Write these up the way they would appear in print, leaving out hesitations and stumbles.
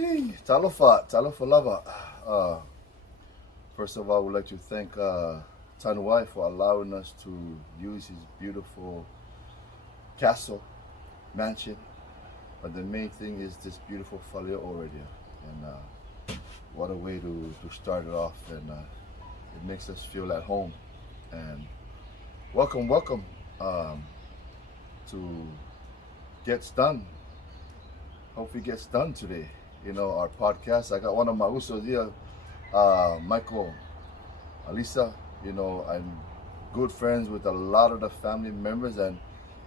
Hey, talofa lava. First of all, I would like to thank Tanwai for allowing us to use his beautiful castle, mansion. But the main thing is this beautiful Faleo already. And what a way to start it off. And it makes us feel at home. And welcome to Gets Done. Hope it gets done today. You know, our podcast. I got one of my usos here, Michael, Alisa. You know, I'm good friends with a lot of the family members, and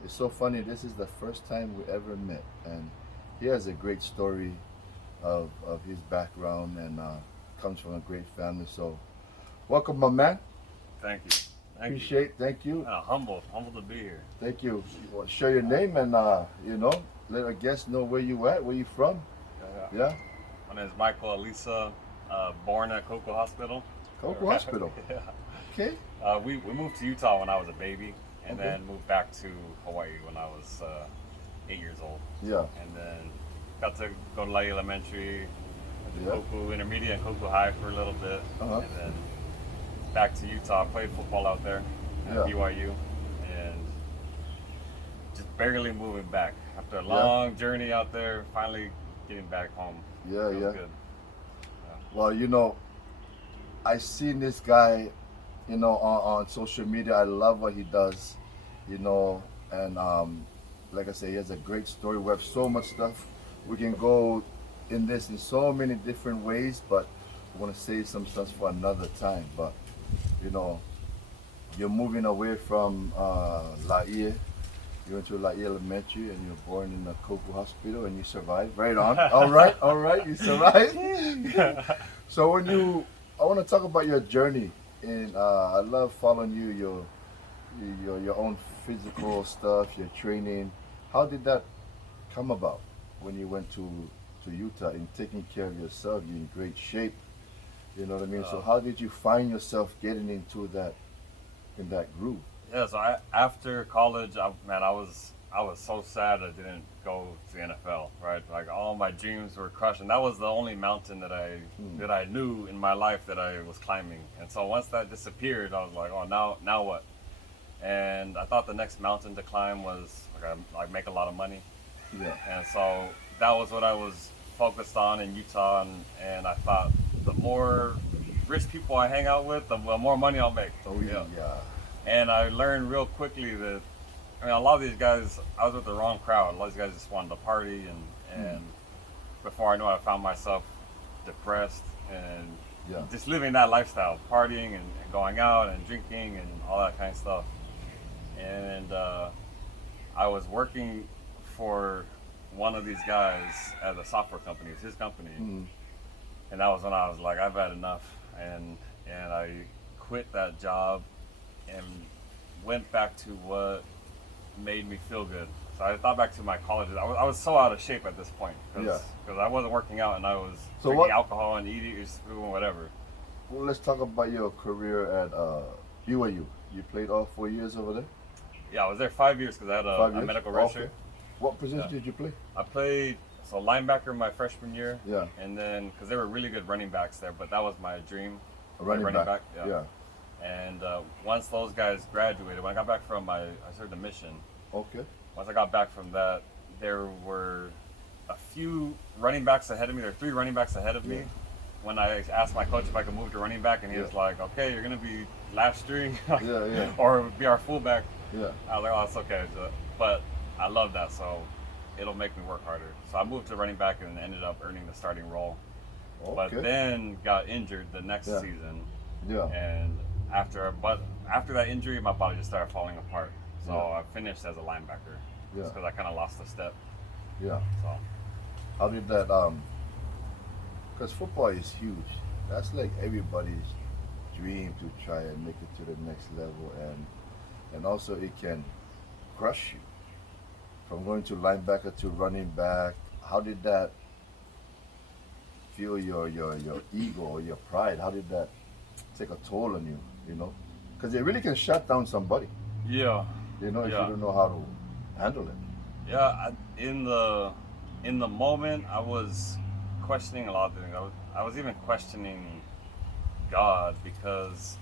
it's so funny. This is the first time we ever met, and he has a great story of his background and comes from a great family. So, welcome, my man. Thank you. Appreciate. Thank you. Humbled to be here. Thank you. Well, share your name and you know, let our guests know where you at, where you from. Yeah. My name is Michael Alisa, born at Cocoa Hospital. Cocoa Hospital. Yeah. Okay. We moved to Utah when I was a baby, and Okay. then moved back to Hawaii when I was 8 years old. Yeah. And then got to go to Laie Elementary, Yeah. Cocoa Intermediate, and Cocoa High for a little bit, Uh-huh. and then back to Utah. Played football out there at Yeah. BYU, and just barely moving back after a long journey out there. Finally getting back home. Yeah, Feels yeah. good. Well, you know, I seen this guy, you know, on social media. I love what he does, you know, and like I say, he has a great story. We have so much stuff. We can go in this in so many different ways, but I want to save some stuff for another time. But, you know, you're moving away from Laie. You went to Laie Elementary and you were born in the Cocoa Hospital and you survived. Right on. All right, you survived. So I want to talk about your journey. And I love following you, your own physical stuff, your training. How did that come about when you went to Utah and taking care of yourself? You're in great shape. You know what I mean? So how did you find yourself getting into in that groove? Yeah, so after college, I was so sad I didn't go to the NFL, right? Like all my dreams were crushed, and that was the only mountain that I knew in my life that I was climbing. And so once that disappeared, I was like, oh, now what? And I thought the next mountain to climb was like make a lot of money. Yeah. And so that was what I was focused on in Utah, and I thought the more rich people I hang out with, the more money I'll make. Oh yeah. And I learned real quickly that, I mean, a lot of these guys, I was with the wrong crowd. A lot of these guys just wanted to party, and before I knew it, I found myself depressed and just living that lifestyle, partying and going out and drinking and all that kind of stuff. And I was working for one of these guys at a software company. It's his company. And that was when I was like, I've had enough. And I quit that job and went back to what made me feel good. So I thought back to my college. I was so out of shape at this point because I wasn't working out and I was drinking alcohol and eating, doing whatever. Well, let's talk about your career at BYU. You played all 4 years over there? Yeah, I was there 5 years because I had a medical red shirt. What position did you play? I played linebacker my freshman year. Yeah. And then because they were really good running backs there, but that was my dream. Running back. Yeah. And once those guys graduated, when I got back from I served a mission. Okay. Once I got back from that, there were a few running backs ahead of me. There were 3 running backs ahead of me. When I asked my coach if I could move to running back, and he was like, "Okay, you're gonna be last string, or be our fullback." Yeah. I was like, "Oh, it's okay," but I love that, so it'll make me work harder. So I moved to running back and ended up earning the starting role. Okay. But then got injured the next season. Yeah. And after that injury, my body just started falling apart. So I finished as a linebacker. Yeah. Because I kind of lost a step. Yeah. So how did that? Because football is huge. That's like everybody's dream to try and make it to the next level, and also it can crush you from going to linebacker to running back. How did that feel your ego or your pride? How did that take a toll on you? You know, because it really can shut down somebody. Yeah. You know, if you don't know how to handle it. Yeah, in the moment, I was questioning a lot of things. I was even questioning God because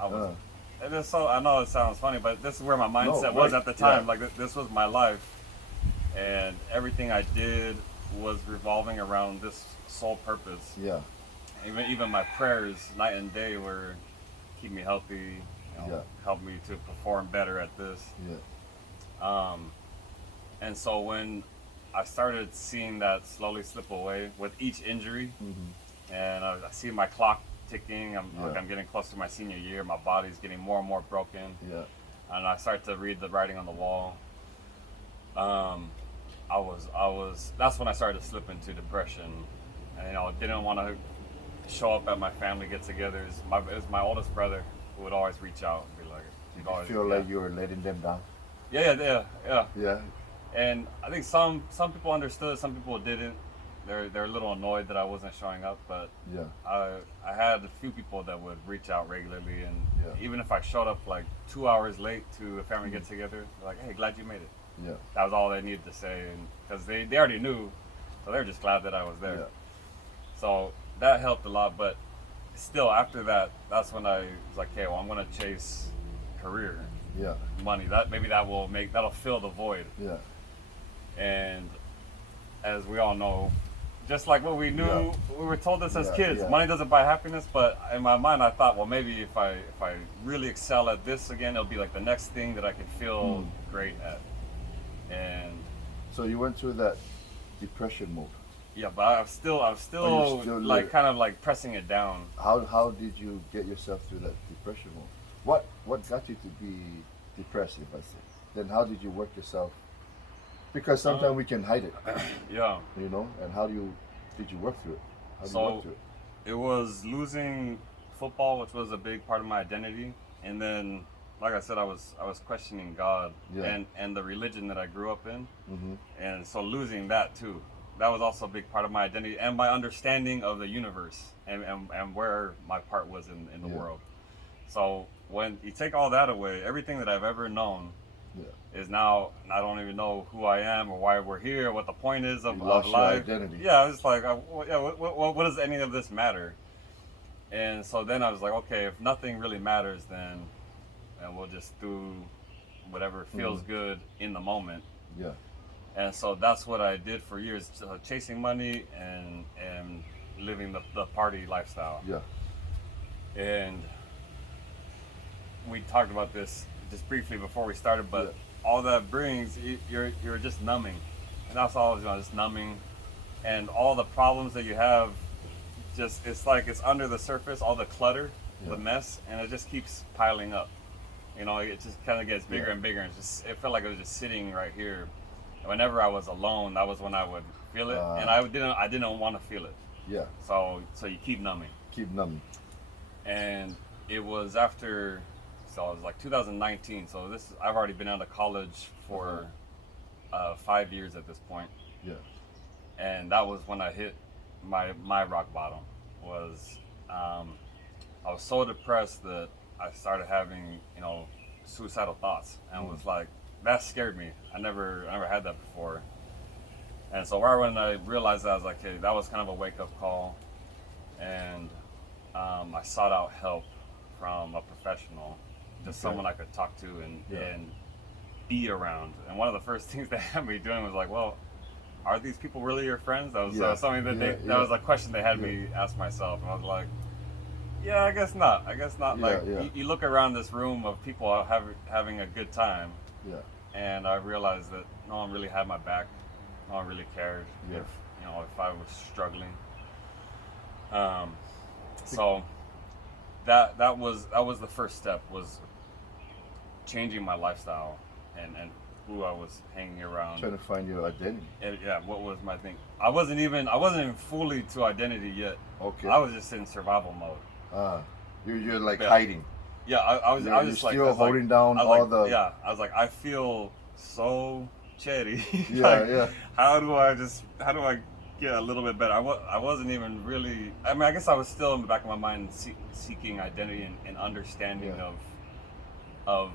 I was. It is so. I know it sounds funny, but this is where my mindset was at the time. Like this was my life, and everything I did was revolving around this sole purpose. Yeah. Even my prayers, night and day, were keep me healthy. Help me to perform better at this. Yeah. And so when I started seeing that slowly slip away with each injury, and I see my clock ticking. I'm getting close to my senior year. My body's getting more and more broken. Yeah. And I start to read the writing on the wall. That's when I started to slip into depression. And, didn't want to show up at my family get-togethers. It was my oldest brother who would always reach out and be like, did you feel like you were letting them down? Yeah. And I think some people understood, some people didn't. They're a little annoyed that I wasn't showing up, but I had a few people that would reach out regularly, and even if I showed up like 2 hours late to a family get-together, they're like, "Hey, glad you made it." Yeah. That was all they needed to say, and because they already knew, so they were just glad that I was there. Yeah. So that helped a lot, but still after that, that's when I was like, "Okay, well, I'm gonna chase career, money. That'll fill the void." Yeah. And as we all know, just like what we knew, we were told this as kids, money doesn't buy happiness. But in my mind, I thought, well, maybe if I really excel at this again, it'll be like the next thing that I can feel great at. And so you went through that depression mode. Yeah, but I was still like kind of like pressing it down. How did you get yourself through that depression mode? What got you to be depressed, if I say? Then how did you work yourself? Because sometimes we can hide it. Yeah. And how did you work through it? How did you work through it? It was losing football, which was a big part of my identity, and then, like I said, I was questioning God and the religion that I grew up in, and so losing that too. That was also a big part of my identity and my understanding of the universe and where my part was in the world. So when you take all that away, everything that I've ever known is now, I don't even know who I am or why we're here, what the point is of life. Your identity. Yeah, I was like, what does any of this matter? And so then I was like, okay, if nothing really matters, then and we'll just do whatever feels good in the moment. Yeah. And so that's what I did for years, chasing money and living the party lifestyle. Yeah. And we talked about this just briefly before we started, but all that brings, you're just numbing. And that's all I was doing, just numbing. And all the problems that you have, it's like it's under the surface, all the clutter, the mess, and it just keeps piling up. It just kind of gets bigger and bigger. And it felt like it was just sitting right here. Whenever I was alone, that was when I would feel it, and I didn't want to feel it. Yeah. So you keep numbing. Keep numbing. And it was after, so it was like 2019. So I've already been out of college for 5 years at this point. Yeah. And that was when I hit my rock bottom. I was so depressed that I started having suicidal thoughts, and was like, that scared me. I never had that before. And so right when I realized that, I was like, hey, that was kind of a wake-up call. And I sought out help from a professional, just someone I could talk to and be around. And one of the first things they had me doing was like, well, are these people really your friends? That was something that that was a question they had me ask myself. And I was like, yeah, I guess not. You look around this room of people having a good time. Yeah. And I realized that no one really had my back. No one really cared if I was struggling. So that was the first step, was changing my lifestyle and who I was hanging around. Trying to find your identity. And, what was my thing? I wasn't even fully to identity yet. Okay. I was just in survival mode. You're like hiding. Yeah, I was just like, still holding down all the. Yeah, I was like, I feel so cherry. Yeah. How do I get a little bit better? I wasn't even really. I mean, I guess I was still in the back of my mind seeking identity and understanding of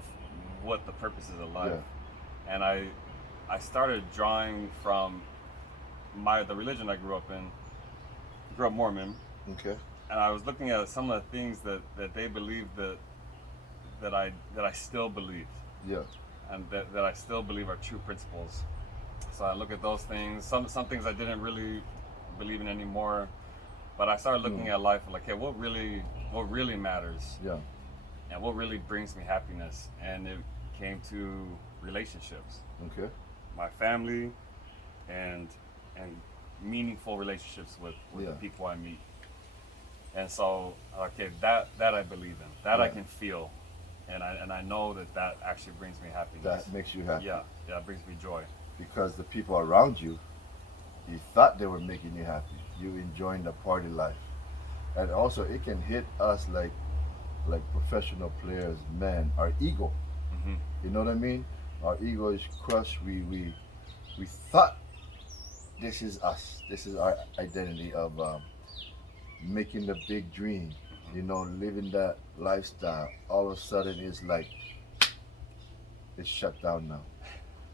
what the purpose is of life. Yeah. And I started drawing from the religion I grew up in, grew up Mormon, Okay. and I was looking at some of the things that they believed that I still believe, Yeah. and that I still believe are true principles. So I look at those things. Some things I didn't really believe in anymore, but I started looking at life like, hey, what really matters, Yeah. and what really brings me happiness, and it came to relationships, Okay. my family, and meaningful relationships with Yeah. the people I meet. And so, okay, that I believe in, that I Yeah. can feel, and I know that actually brings me happiness. That makes you happy. Yeah, it brings me joy. Because the people around you, you thought they were making you happy. You enjoying the party life. And also it can hit us like professional players, man, our ego. Hmm. You know what I mean? Our ego is crushed. We thought this is us. This is our identity of making the big dream. You know, living that lifestyle. All of a sudden, it's like it's shut down now.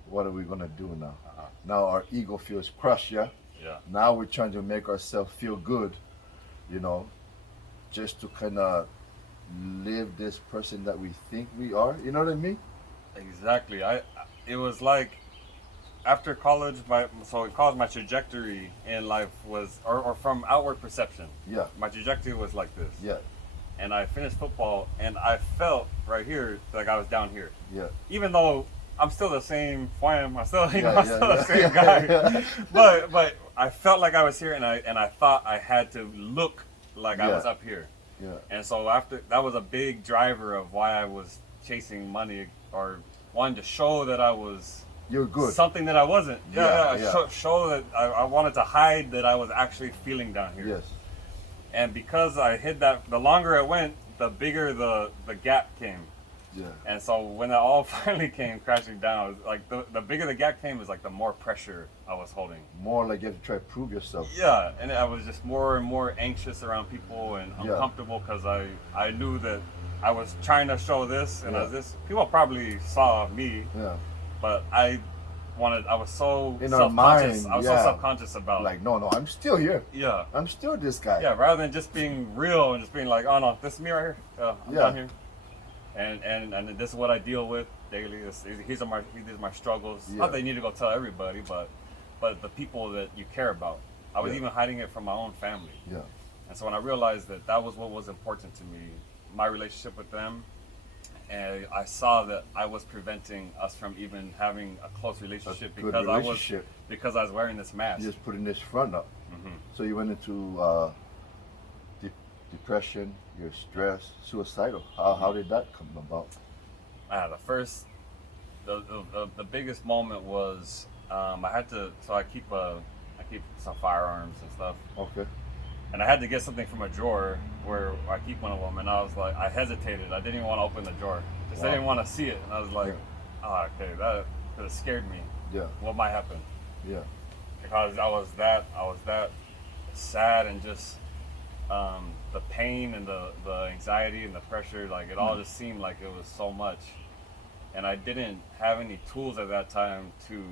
What are we gonna do now? Uh-huh. Now our ego feels crushed. Yeah. Yeah. Now we're trying to make ourselves feel good. You know, just to kind of live this person that we think we are. You know what I mean? Exactly. It was like after college, in college my trajectory in life was, or from outward perception, Yeah. my trajectory was like this. Yeah. And I finished football, and I felt right here like I was down here. Yeah. Even though I'm still the same Flam, I'm still, I'm still yeah. the same guy. But I felt like I was here, and I thought I had to look like I Yeah. was up here. Yeah. And so after that was a big driver of why I was chasing money, or wanting to show that I was You're good. something that I wasn't. Yeah. Show that I wanted to hide that I was actually feeling down here. Yes. And because I hid that, the longer it went, the bigger the gap came. Yeah. And so when it all finally came crashing down, it was like the bigger the gap came, is like the more pressure I was holding. More like you have to try to prove yourself. Yeah, and I was just more and more anxious around people and Yeah. uncomfortable because I knew that I was trying to show this, and Yeah. people probably saw me, Yeah. but I was so In our self-conscious. mind, I was yeah. so self-conscious about Like, no, I'm still here. yeah. I'm still this guy. Yeah, rather than just being real and just being like, oh no, this is me right here. I'm Yeah. down here, and this is what I deal with daily. These are my struggles. Yeah. Not that you need to go tell everybody, but the people that you care about. I was Yeah. even hiding it from my own family. Yeah. And so when I realized that was what was important to me, my relationship with them, and I saw that I was preventing us from even having a close relationship A good because relationship. I was wearing this mask. You're just putting this front up. Hmm. So you went into depression, you're stressed, suicidal. How did that come about? The biggest moment was I had to. So I keep some firearms and stuff, Okay. and I had to get something from a drawer where I keep one of them, and I was like, I hesitated. I didn't even want to open the drawer because I Wow. didn't want to see it, and I was like, oh, okay, that could have scared me. Yeah. What might happen? Yeah. Because I was that sad, and just the pain and the anxiety and the pressure, like it all just seemed like it was so much, and I didn't have any tools at that time to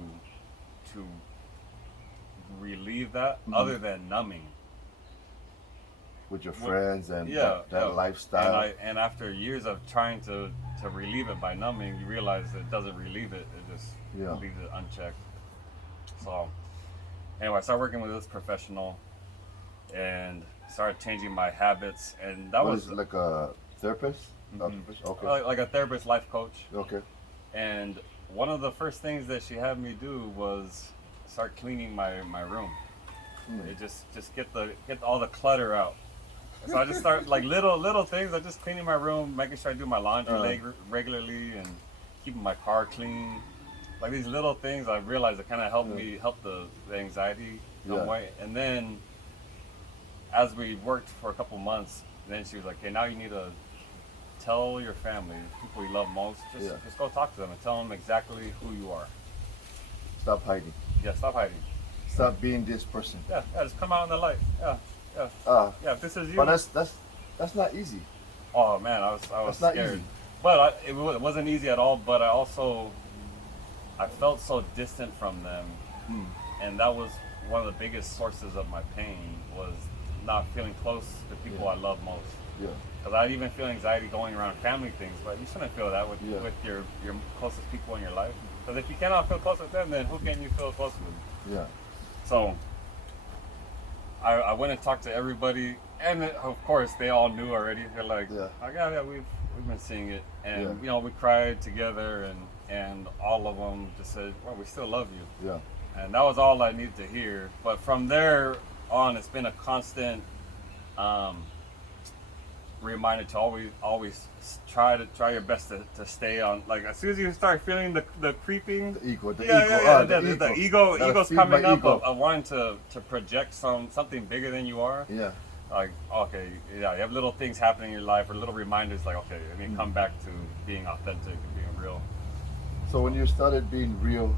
relieve that other than numbing With your friends and yeah, that yeah. lifestyle. And after years of trying to relieve it by numbing, you realize that it doesn't relieve it, it just Yeah. leaves it unchecked. So anyway, I started working with this professional and started changing my habits, and that What was is it, like a therapist? Mhm. Okay. like a therapist, life coach. Okay. And one of the first things that she had me do was start cleaning my room. It just get all the clutter out. So I just start like little things, like just cleaning my room, making sure I do my laundry regularly, and keeping my car clean. Like these little things, I realized it kind of helped me help the anxiety come Yeah. away. And then as we worked for a couple months, then she was like, "Okay, now you need to tell your family, people you love most, just go talk to them and tell them exactly who you are. Stop hiding. Yeah, stop hiding. Stop being this person. Yeah, just come out in the light. Yeah, yeah. If this is you. But that's not easy. Oh man, I was That's not scared. easy. But it wasn't easy at all. But I felt so distant from them, and that was one of the biggest sources of my pain, was not feeling close to people I love most. Yeah. Because I even feel anxiety going around family things, but you shouldn't feel that with your closest people in your life. Because if you cannot feel close with them, then who can you feel close with? Yeah. So I went and talked to everybody, and of course they all knew already. They're like, yeah, we've been seeing it, and you know, we cried together, and all of them just said, well, we still love you. Yeah. And that was all I needed to hear. But from there on, it's been a constant reminder to always try your best to stay on. Like as soon as you start feeling the creeping, the ego, the ego's coming up ego. of wanting to project something bigger than you are. Yeah. Like, okay, you have little things happening in your life or little reminders like, okay, I mean, come back to being authentic and being real. So when you started being real,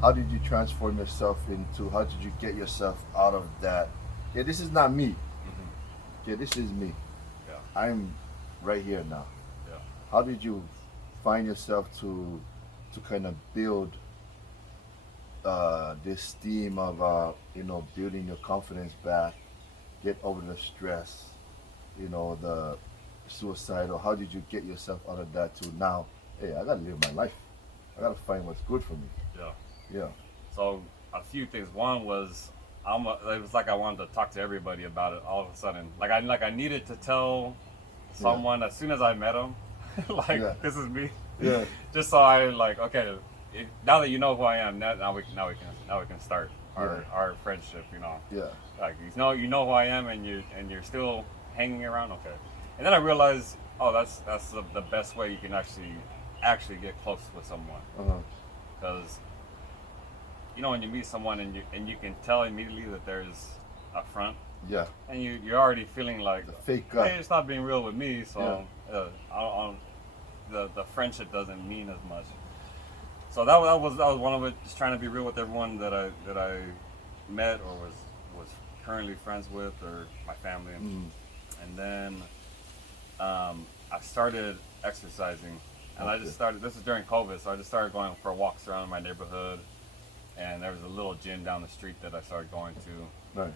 how did you transform yourself into, how did you get yourself out of that? Yeah, this is not me. Yeah, this is me. Yeah. I'm right here now. Yeah. How did you find yourself to kind of build this theme of, building your confidence back, get over the stress, the suicidal? How did you get yourself out of that to now, hey, I gotta live my life. I gotta find what's good for me. Yeah. Yeah. So a few things. One was it was like I wanted to talk to everybody about it all of a sudden. Like I needed to tell someone as soon as I met them, this is me. Yeah. Just so I okay, now that you know who I am, now we can start our friendship. Yeah. Like you know who I am, and you're still hanging around. Okay. And then I realized, that's the best way you can actually get close with someone. Because when you meet someone and you can tell immediately that there's a front. Yeah. And you're already feeling like the fake hey, it's not being real with me, so the friendship doesn't mean as much. So that was one of it. Just trying to be real with everyone that I met or was currently friends with, or my family. And then I started exercising. And I just started, this is during COVID, so I just started going for walks around my neighborhood. And there was a little gym down the street that I started going to. Right.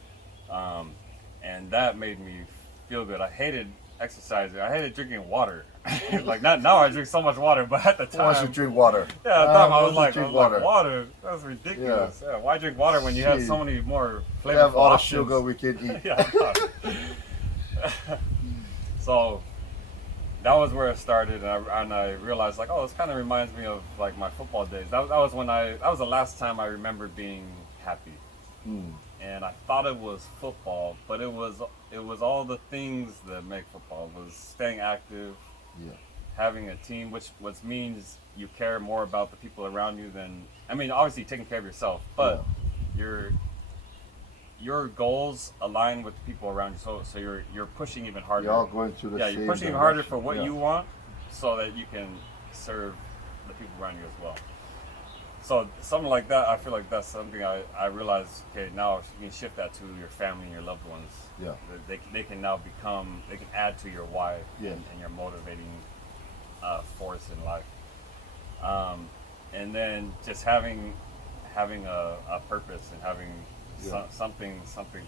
And that made me feel good. I hated exercising. I hated drinking water. Now I drink so much water, but at the time. Why should you drink water? Yeah, at the time I was like, water? That's ridiculous. Yeah. Why drink water when you have so many more flavorful We have all the options? sugar we can eat. Yeah. So that was where it started, and I realized this kind of reminds me of my football days. That was that was the last time I remember being happy. And I thought it was football, but it was all the things that make football. It was staying active, having a team, which means you care more about the people around you than, obviously taking care of yourself, but your goals align with the people around you, so you're pushing even harder. You're all going through the same you're pushing even harder for what you want, so that you can serve the people around you as well. So something like that, I feel like that's something I realized. Okay, now you can shift that to your family and your loved ones. Yeah, they can now they can add to your why and your motivating force in life. And then just having a purpose and having something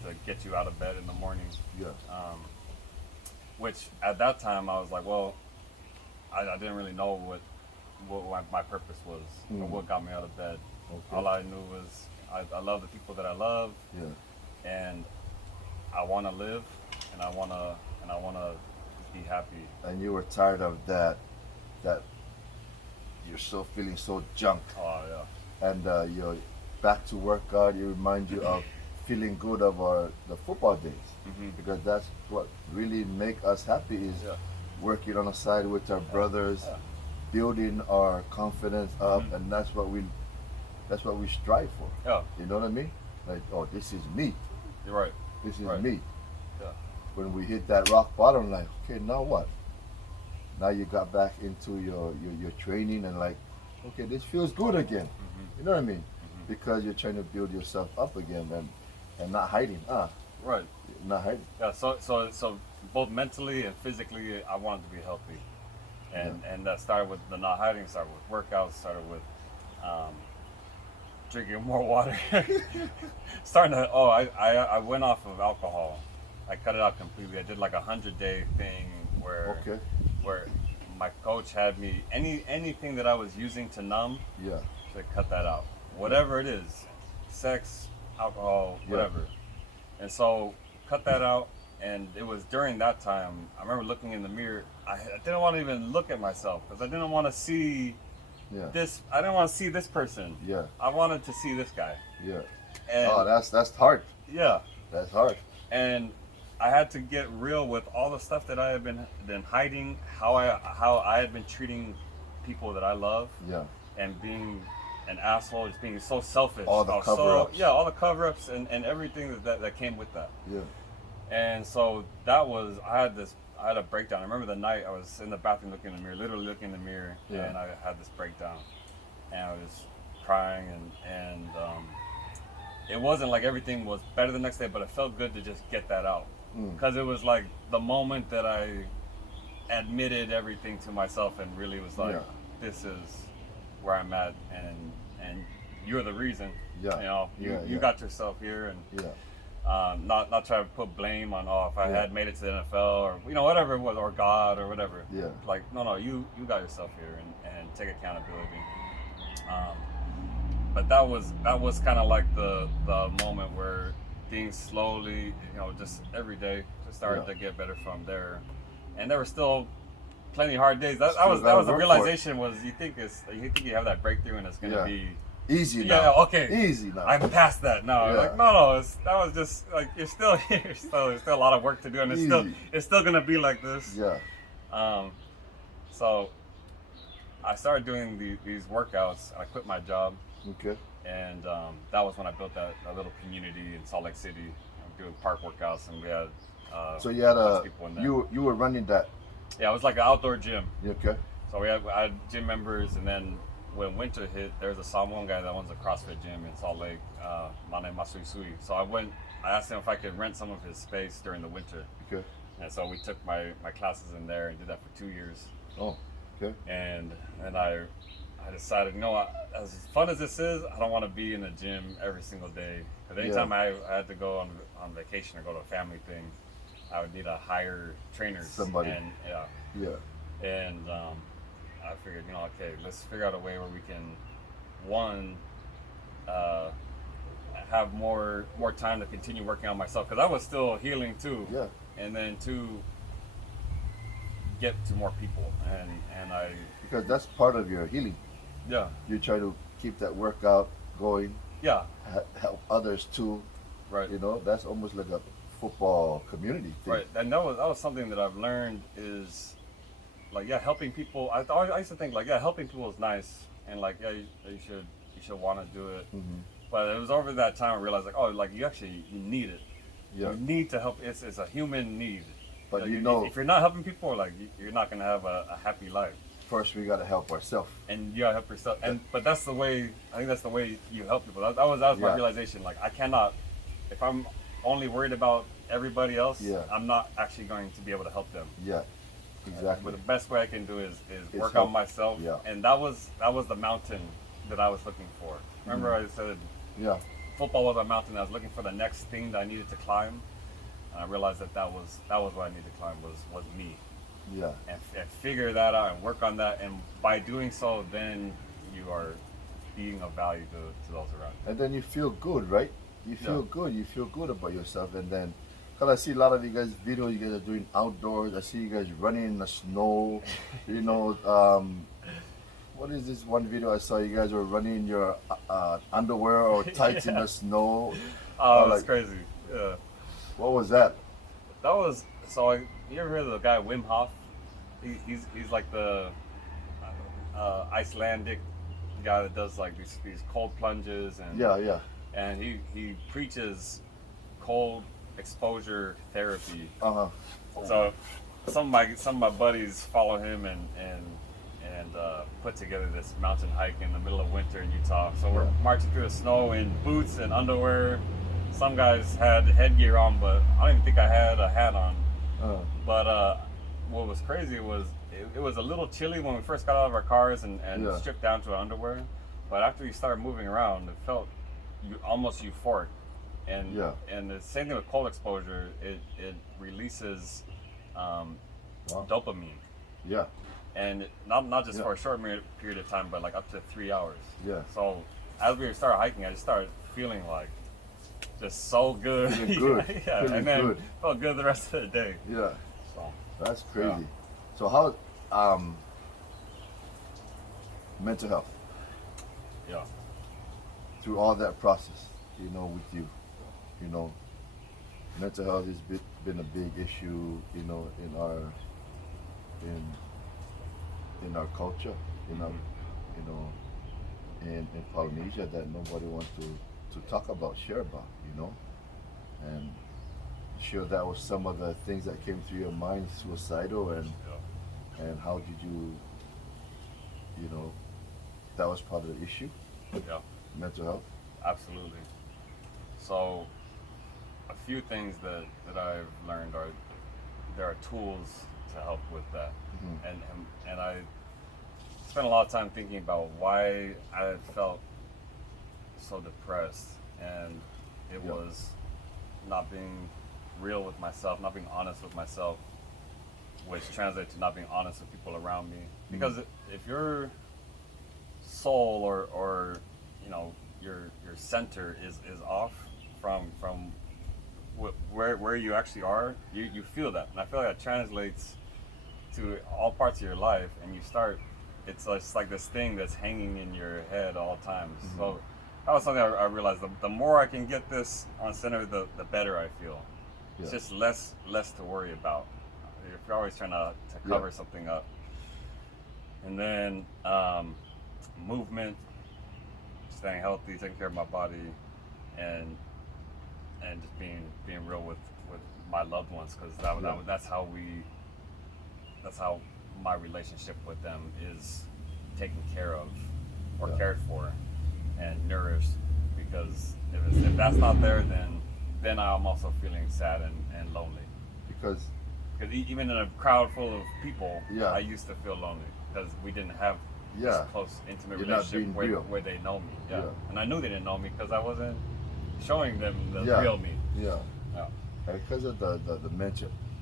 to get you out of bed in the morning. Yeah. Which at that time I was like, well, I didn't really know what my purpose was or what got me out of bed. Okay. All I knew was I love the people that I love. Yeah. And I want to live, and I want to be happy. And you were tired of that you're so feeling so junked. Oh yeah. And you're back to work out. It reminds you of feeling good of the football days, because that's what really make us happy is working on the side with our brothers, building our confidence up, and that's what we strive for. Yeah. You know what I mean? Like, this is me. You're right. This is right. me. Yeah. When we hit that rock bottom, like, okay, now what? Now you got back into your training and okay, this feels good again. You know what I mean? Because you're trying to build yourself up again and not hiding. Right. Not hiding. Yeah. So both mentally and physically, I wanted to be healthy, and that started with the not hiding. Started with workouts. Started with drinking more water. I went off of alcohol I cut it out completely. I did like 100-day thing where Okay. where my coach had me anything that I was using to numb Yeah. to cut that out. Whatever it is, sex, alcohol, Yeah. whatever. And so cut that out. And it was during that time, I remember looking in the mirror. I didn't want to even look at myself because I didn't want to see Yeah. this. I didn't want to see this person. Yeah. I wanted to see this guy. Yeah. And Oh, that's hard. yeah. That's hard. And I had to get real with all the stuff that I had been hiding, how I had been treating people that I love, Yeah. and being an asshole, just being so selfish. All the I was cover-ups. yeah, all the cover-ups and everything that came with that. Yeah. And so that was, I had a breakdown. I remember the night I was in the bathroom looking in the mirror, literally looking in the mirror, Yeah. and I had this breakdown, and I was crying, and it wasn't like everything was better the next day, but it felt good to just get that out, because it was like the moment that I admitted everything to myself and really was like, Yeah. this is where I'm at, and you're the reason. Yeah. You know, you Yeah. got yourself here, and Yeah. not try to put blame on, if I Yeah. had made it to the NFL or whatever it was, or God or whatever. Yeah. Like no, you got yourself here, and take accountability. But that was kind of like the moment where things slowly, just every day just started Yeah. to get better from there, and there were still plenty of hard days. That Still was gotta the work for it. realization was you think you have that breakthrough and it's gonna Yeah. be. Easy Yeah, now. okay. Easy now. I'm past that now. Yeah. Like no, that was just like you're still here. There's still a lot of work to do, and Easy. it's still gonna be like this. Yeah. So I started doing these workouts. I quit my job, Okay. and that was when I built that little community in Salt Lake City, doing park workouts, and we had So you had lots of people in there. you were running that. Yeah, it was like an outdoor gym. Okay. So I had gym members, and then when winter hit, there's a Samoan guy that owns a CrossFit gym in Salt Lake, Mane Masuisui. So I asked him if I could rent some of his space during the winter. Okay. And so we took my classes in there and did that for 2 years. Oh. Okay. And I decided, as fun as this is, I don't want to be in the gym every single day. Because anytime I had to go on vacation or go to a family thing, I would need a higher trainer. Somebody. And yeah. Yeah. And I figured, okay, let's figure out a way where we can, one, have more time to continue working on myself, because I was still healing too. Yeah. And then two, get to more people, and I. Because that's part of your healing. Yeah. You try to keep that workout going. Yeah. Help others too. Right. That's almost like a football community thing. Right. And that was something that I've learned is, like, helping people. I used to think like, helping people is nice, and like, you should want to do it. Mm-hmm. But it was over that time I realized, like, you need it. Yeah. You need to help. It's a human need. But if you're not helping people, like, you're not gonna have a happy life. First we gotta help ourselves. And you gotta help yourself. But that's the way. I think that's the way you help people. That was my realization. Like, I cannot. If I'm only worried about everybody else, I'm not actually going to be able to help them. Yeah. Exactly. But the best way I can do is work help. on myself. Yeah. And that was the mountain that I was looking for. Remember I said football was a mountain. I was looking for the next thing that I needed to climb. And I realized that was what I needed to climb was me. Yeah. And figure that out and work on that. And by doing so, then you are being of value to those around you. And then you feel good, right? You feel good. You feel good about yourself. And then, because I see a lot of you guys videos, you guys are doing outdoors. I see you guys running in the snow. What is this one video I saw? You guys were running in your underwear or tights in the snow. Oh, that's crazy. Yeah. What was that? That was, you ever heard of the guy Wim Hof? He's like the Icelandic guy that does like these cold plunges and and he preaches cold exposure therapy. So some of my buddies follow him and put together this mountain hike in the middle of winter in Utah. So we're marching through the snow in boots and underwear. Some guys had headgear on, but I don't even think I had a hat on. But what was crazy was it was a little chilly when we first got out of our cars and stripped down to our underwear. But after you started moving around, it felt almost euphoric. and Yeah. and the same thing with cold exposure. It releases Wow. dopamine, Yeah. and not just Yeah. for a short period of time, but like up to 3 hours. Yeah. So as we started hiking, I just started feeling like just so good. Feeling good. Yeah, Feeling and then good. felt good the rest of the day. Yeah. So That's crazy. Yeah. So how mental health yeah, through all that process, you know, with you, you know, mental health has been a big issue, you know, in our culture, in our, you know, in Polynesia that nobody wants to talk about, share about, you know, and sure that was some of the things that came through your mind, suicidal, and how did you, you know, that was part of the issue, yeah, mental health. absolutely. So a few things that I've learned are there are tools to help with that, Mhm. and I spent a lot of time thinking about why I felt so depressed, and it Yeah. was not being real with myself, not being honest with myself, which translates to not being honest with people around me. Because if your soul or you know your center is off from where you actually are, you feel that, and I feel like that translates to all parts of your life, and you start. It's like this thing that's hanging in your head all times. So that was something I realized. The more I can get this on center, the better I feel. It's Yeah. just less to worry about. If you're always trying to cover something up, and then movement, staying healthy, taking care of my body, and just being real with my loved ones, because that's how my relationship with them is taken care of or Yeah. cared for and nourished. Because if that's not there, then I'm also feeling sad and lonely. Because Even in a crowd full of people, Yeah. I used to feel lonely because we didn't have Yeah. this close, intimate You're not relationship being where, real. where they know me. Yeah. Yeah. And I knew they didn't know me because I wasn't showing them the Yeah. real me. Yeah. Yeah. And because of the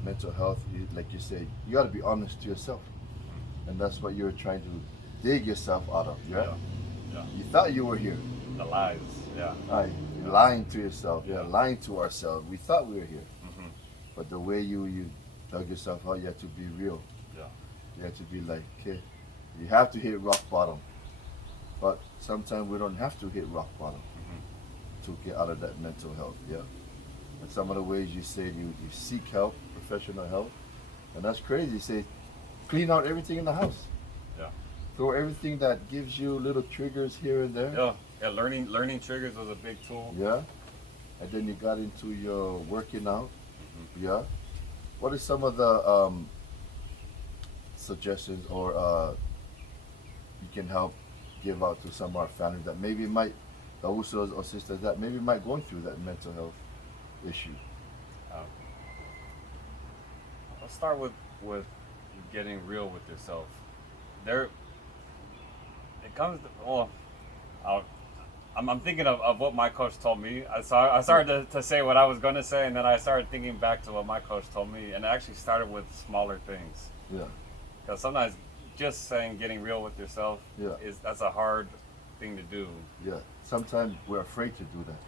mental health, like you say, you got to be honest to yourself, and that's what you're trying to dig yourself out of. Yeah. Yeah. You thought you were here. The lies. Yeah. Right. You're lying to yourself. Yeah. Yeah. Lying to ourselves. We thought we were here, Mm-hmm. but the way you dug yourself out, you had to be real. Yeah. You had to be like, okay, you have to hit rock bottom, but sometimes we don't have to hit rock bottom to get out of that mental health. Yeah. And some of the ways you said you seek help, professional help, and that's crazy. You say, clean out everything in the house. Yeah. Throw everything that gives you little triggers here and there. Yeah. Yeah. Learning triggers was a big tool. Yeah. And then you got into your working out. Mm-hmm. Yeah. What are some of the suggestions or you can help give out to some of our families that maybe might, the usos or sisters that maybe might going through that mental health issue? Let's start with getting real with yourself. It comes to, well, I'm thinking of what my coach told me. I started to say what I was going to say, and then I started thinking back to what my coach told me, and it actually started with smaller things. Yeah. Because sometimes just saying getting real with yourself that's a hard thing to do. Yeah. Sometimes we're afraid to do that.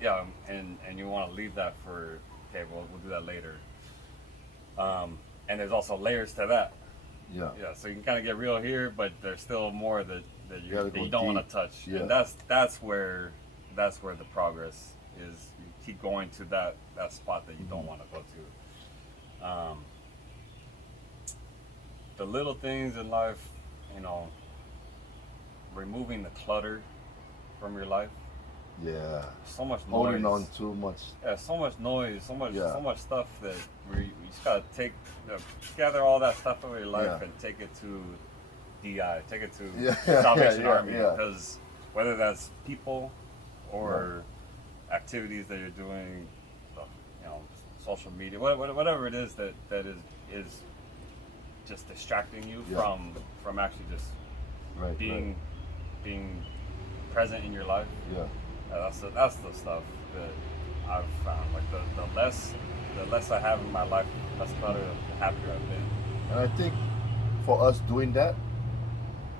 Yeah, and you want to leave that for, okay, we'll do that later. And there's also layers to that. Yeah. Yeah, so you can kind of get real here, but there's still more that gotta you go don't want deep. to touch. Yeah. And that's where the progress is. You keep going to that spot that you don't want to go to. The little things in life, you know, removing the clutter from your life. Yeah. So much noise. Holding on too much. Yeah, so much noise, so much stuff that you just gotta gather all that stuff out of your life and take it to DI, take it to Salvation Army, because whether that's people or activities that you're doing, you know, social media, whatever it is that is just distracting you from actually just being present in your life. Yeah. That's the stuff I've found. Like the less I have in my life, less clutter, the happier I've been. And I think for us doing that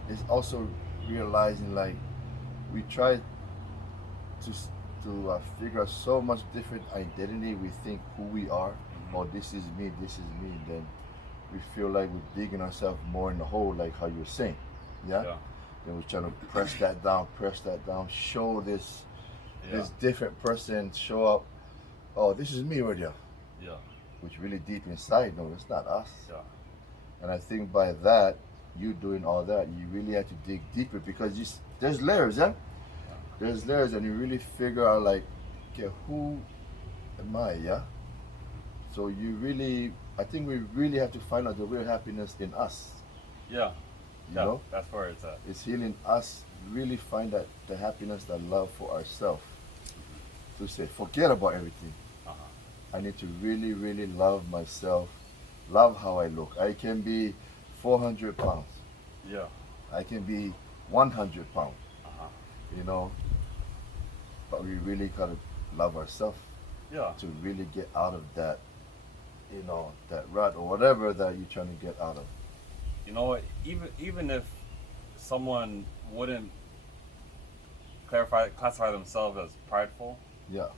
is also realizing like we try to figure out so much different identity. We think who we are, Mm-hmm. or this is me, then we feel like we're digging ourselves more in the hole, like how you're saying. Yeah? Yeah. Then we're trying to press that down, show this Yeah. this different person show up. Oh, this is me right here. Yeah. Which really deep inside, no, it's not us. Yeah. And I think by that, you doing all that, you really have to dig deeper because there's layers, yeah? There's layers, and you really figure out, like, okay, who am I, yeah? So I think we really have to find out the real happiness in us. Yeah. You know? That's where it's at. It's healing us, really find that the happiness, the love for ourselves. To say, forget about everything. Uh-huh. I need to really, really love myself, love how I look. I can be 400 pounds. Yeah. I can be 100 pounds, Uh-huh. you know. But we really gotta love ourselves Yeah. to really get out of that, you know, that rut or whatever that you're trying to get out of. You know what? Even if someone wouldn't classify themselves as prideful, Yeah,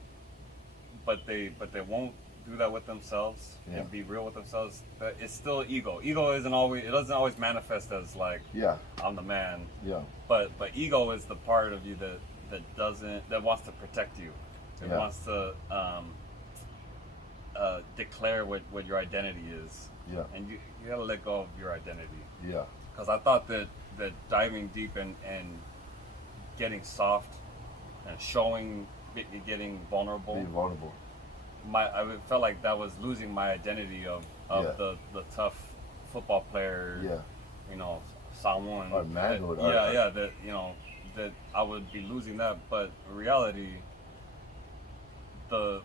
but they won't do that with themselves Yeah. and be real with themselves, that it's still ego. Ego doesn't always manifest as like yeah, I'm the man, yeah, but ego is the part of you that wants to protect you. It Yeah. wants to declare what your identity is, yeah, and you gotta let go of your identity. yeah, Because I thought that diving deep and getting soft and getting vulnerable, being vulnerable. I felt like that was losing my identity of Yeah. the tough football player. Yeah, You know, someone. Our manhood, That I would be losing that, but in reality, the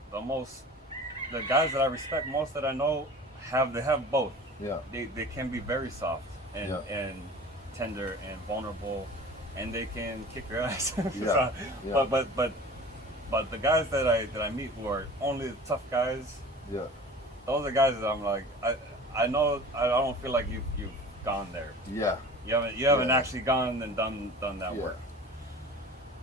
guys that I respect most that I know they have both. yeah, They can be very soft and Yeah. and tender and vulnerable, and they can kick your ass. Yeah, yeah. But the guys that I meet who are only the tough guys, yeah, those are guys that I'm like, I know I don't feel like you've gone there. yeah. You haven't Yeah. actually gone and done that Yeah. work.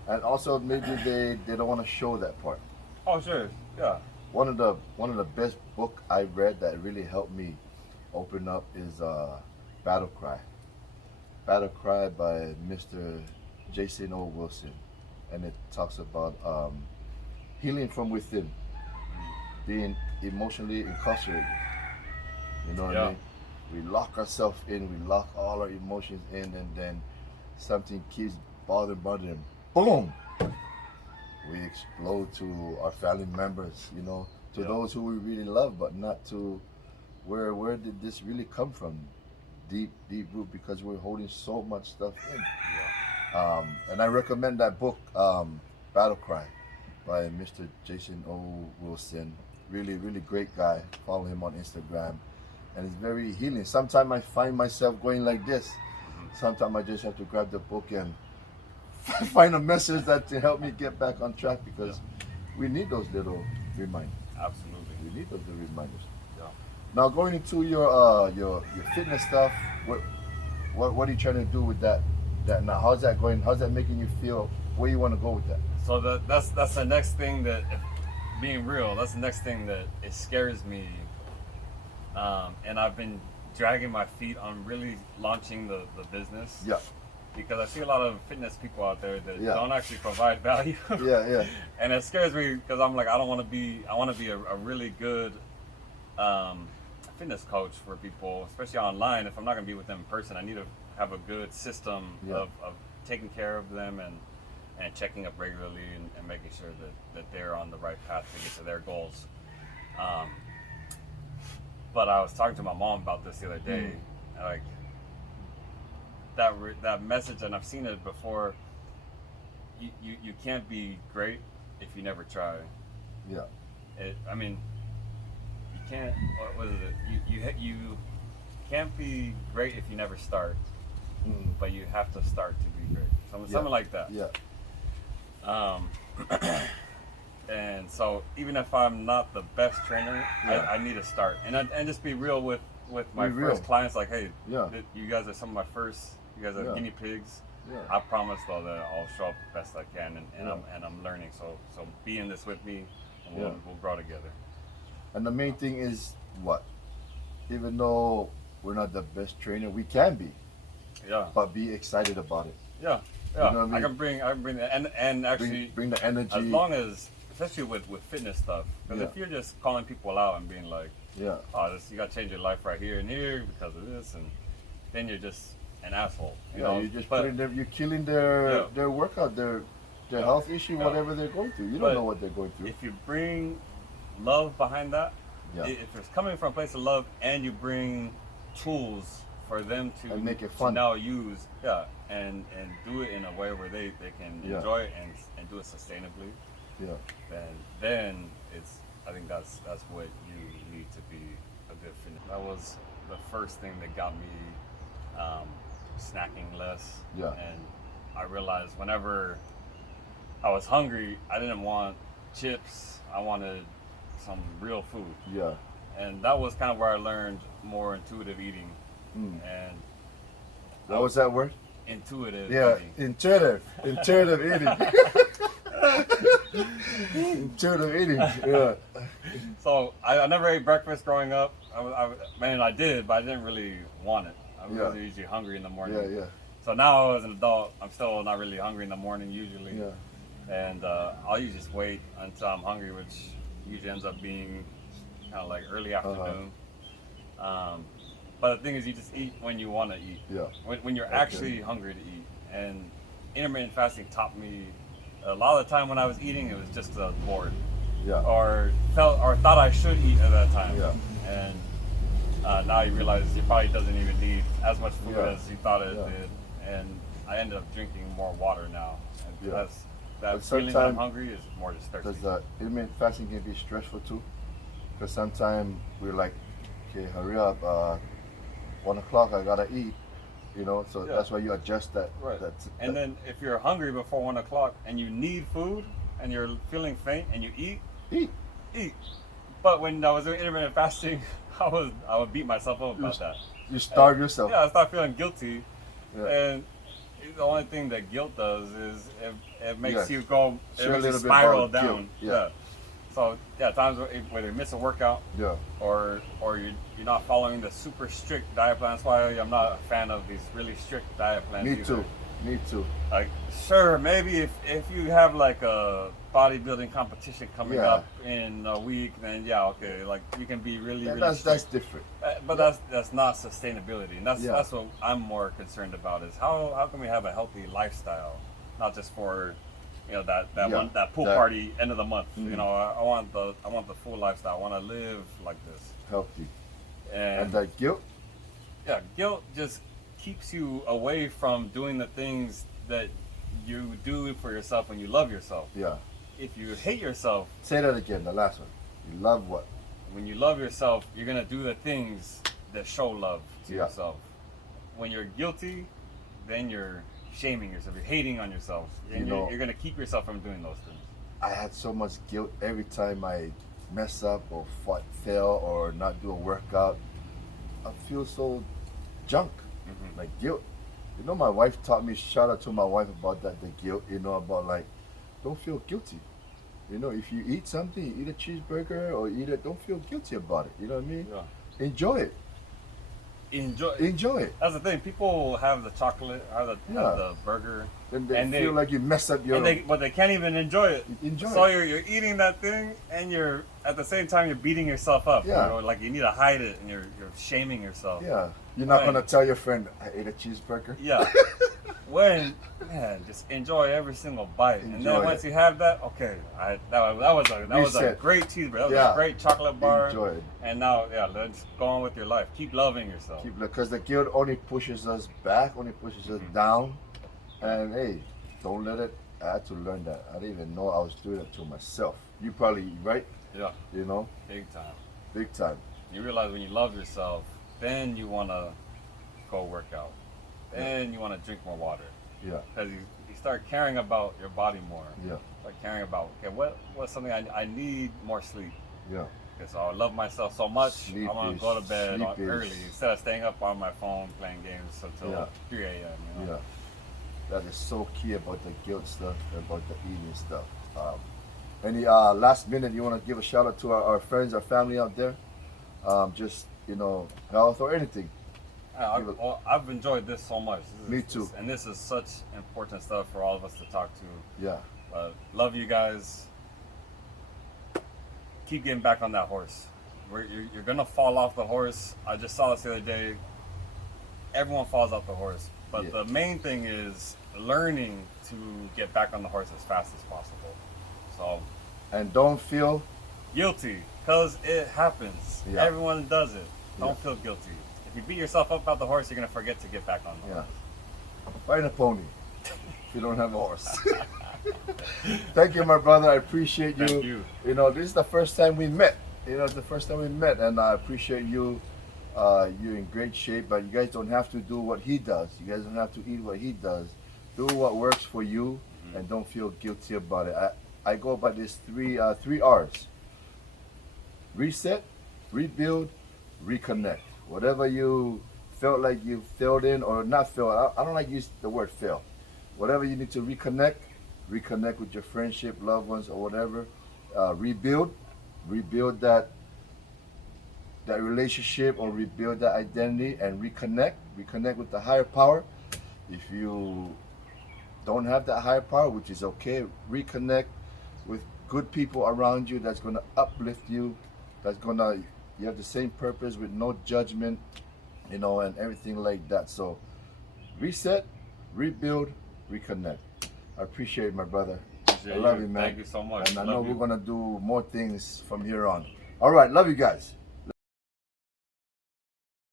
And also maybe they don't want to show that part. Oh sure, yeah. One of the best book I read that really helped me open up is Battle Cry. Battle Cry by Mr. Jason O. Wilson, and it talks about healing from within, being emotionally incarcerated. You know what I Yeah. mean? We lock ourselves in, we lock all our emotions in, and then something keeps bothering them. Boom! We explode to our family members, you know, to Yeah. those who we really love, but not to where did this really come from? Deep root, because we're holding so much stuff in. Yeah. And I recommend that book, Battle Cry, by Mr. Jason O. Wilson. Really, really great guy. Follow him on Instagram, and it's very healing. Sometimes I find myself going like this. Sometimes I just have to grab the book and find a message that to help me get back on track, because we need those little reminders. Absolutely. We need those little reminders. Yeah. Now going into your fitness stuff, what are you trying to do with that now? How's that going? How's that making you feel? Where you want to go with that? So that's the next thing that, being real, that's the next thing that it scares me. And I've been dragging my feet on really launching the business. Yeah, Because I see a lot of fitness people out there that Yeah. don't actually provide value. yeah, And it scares me because I'm like, I want to be a really good fitness coach for people, especially online. If I'm not going to be with them in person, I need to have a good system Yeah. of taking care of them and checking up regularly and making sure that they're on the right path to get to their goals. But I was talking to my mom about this the other day, and like that message, and I've seen it before. You can't be great if you never try. yeah, I mean, you can't. What is it? You can't be great if you never start, but you have to start to be great. Something like that. yeah, And so even if I'm not the best trainer, Yeah. I need to start and just be real with my Be real. first clients. Like, hey, Yeah. you guys are some of my first. You guys are Yeah. guinea pigs. Yeah. I promise though that I'll show up best I can, and Yeah. I'm learning. So be in this with me, and Yeah. we'll grow together. And the main thing is what? Even though we're not the best trainer, we can be, Yeah, but be excited about it. yeah, You yeah. know what I mean? I can bring the, and actually Bring the energy. as long as especially with fitness stuff, because Yeah. if you're just calling people out and being like, Yeah. oh, this you got to change your life right here and here because of this, and then you're just an asshole. You Yeah, know? you're just But- putting them. You're killing their Yeah. their workout, their Yeah. health issue, Yeah. whatever they're going through. You But don't know what they're going through. if you bring love behind that, Yeah. if it's coming from a place of love and you bring tools for them to, And make it to fun. now use, and do it in a way where they can Yeah. enjoy it and do it sustainably, Yeah. then it's I think that's what you need to be a good fitness. That was the first thing that got me snacking less. Yeah. And I realized whenever I was hungry, I didn't want chips. I wanted some real food. Yeah. And that was kind of where I learned more intuitive eating. Mm. And What was that word? intuitive Yeah. eating. Intuitive eating. Intuitive eating. Yeah. So I never ate breakfast growing up. I did, but I didn't really want it. I was Yeah. usually hungry in the morning. Yeah. So now as an adult, I'm still not really hungry in the morning usually. Yeah. And I'll usually just wait until I'm hungry, which usually ends up being kind of like early afternoon. But the thing is, you just eat when you want to eat. Yeah. When you're actually hungry to eat. And intermittent fasting taught me a lot of the time when I was eating, it was just bored. Yeah. Or thought I should eat at that time. Yeah. And now you realize your body doesn't even need as much food Yeah. as you thought it Yeah. did. And I ended up drinking more water now. And Yeah. that But feeling that I'm sometime- hungry is more just thirsty. Because intermittent fasting can be stressful too. Because sometimes we're like, okay, hurry up. 1 o'clock, I gotta eat. You know, so Yeah. that's why you adjust that. Right. that- And then if you're hungry before 1 o'clock and you need food and you're feeling faint and you eat. eat. But when I was doing intermittent fasting, I would beat myself up about that. You starve yourself. Yeah, I start feeling guilty. Yeah. And the only thing that guilt does is it makes Yeah. you go, Share it a makes you little bit spiral about down. guilt. Yeah. So times where you miss a workout Yeah. or you're not following the super strict diet plan. That's why I'm not a fan of these really strict diet plans. Me either. too. Me too. Like, sure, maybe if you have like a bodybuilding competition coming Yeah. up in a week, then yeah, okay, like you can be really, Yeah, really that's strict. different. But that's not sustainability, and that's what I'm more concerned about is how can we have a healthy lifestyle, not just for that pool party end of the month. Mhm. You know, I want the full lifestyle. I want to live like this. Healthy. And And that guilt. yeah, guilt just keeps you away from doing the things that you do for yourself when you love yourself. Yeah. If you hate yourself, Say that again. The last one. You love what? when you love yourself, you're gonna do the things that show love to Yeah. yourself. When you're guilty, then you're shaming yourself. You're hating on yourself, and you're gonna keep yourself from doing those things. I had so much guilt every time I mess up or fail or not do a workout. I feel so junk, like guilt. You know, my wife taught me, shout out to my wife about that, the guilt, about like, don't feel guilty. If you eat something, you eat a cheeseburger or eat it, don't feel guilty about it. You know what I mean? Yeah. Enjoy it. Enjoy it. That's the thing. People have the chocolate, have the burger, And they feel like you mess up your. but they can't even enjoy it. So it. you're eating that thing, and you're at the same time you're beating yourself up. Yeah. Like you need to hide it, and you're shaming yourself. Yeah. You're not Right. gonna tell your friend I ate a cheeseburger. Yeah. Man, just enjoy every single bite, and Enjoy then once it. you have that, okay, that was a Reset. great cheeseburger. That was a great chocolate bar. Enjoy it. And now, let's go on with your life. Keep loving yourself. Because the guilt only pushes us back, only pushes us down. And hey, don't let it. I had to learn that. I didn't even know I was doing it to myself. You probably, right? Yeah, big time. Big time. You realize when you love yourself, then you want to go work out. Then you want to drink more water. Yeah. Because you start caring about your body more. Yeah. like caring about, okay, what's something I need more sleep. Yeah. Because I love myself so much, Sleep I want is- to go to bed sleep is- early instead of staying up on my phone playing games until Yeah. 3 a.m. You know? Yeah. That is so key about the guilt stuff, about the eating stuff. Any last minute you want to give a shout out to our friends, our family out there? Just, health or anything. I've enjoyed this so much. Me too. And this is such important stuff for all of us to talk to. Yeah. Love you guys. Keep getting back on that horse. You're gonna fall off the horse. I just saw this the other day. Everyone falls off the horse, but Yeah. the main thing is learning to get back on the horse as fast as possible. So And don't feel guilty, because it happens. Yeah. Everyone does it. Don't Yeah. feel guilty. If you beat yourself up about the horse, you're gonna forget to get back on the Yeah. horse. find a pony if you don't have a horse. Thank you, my brother. I appreciate you. Thank you. This is the first time we met. It's the first time we met, and I appreciate you. You're in great shape, but you guys don't have to do what he does. You guys don't have to eat what he does. Do what works for you, and don't feel guilty about it. I go by this three R's: reset, rebuild, reconnect. Whatever you felt like you failed in or not failed, I don't like to use the word fail. Whatever you need to reconnect with your friendship, loved ones, or whatever. Rebuild that relationship, or rebuild that identity, and reconnect with the higher power. If you don't have that higher power, which is okay, reconnect with good people around you that's going to uplift you, you have the same purpose with no judgment, and everything like that. So reset, rebuild, reconnect. I appreciate it, my brother. Appreciate I love you, man. Thank you so much. And I Love know you. we're going to do more things from here on. All right, love you guys.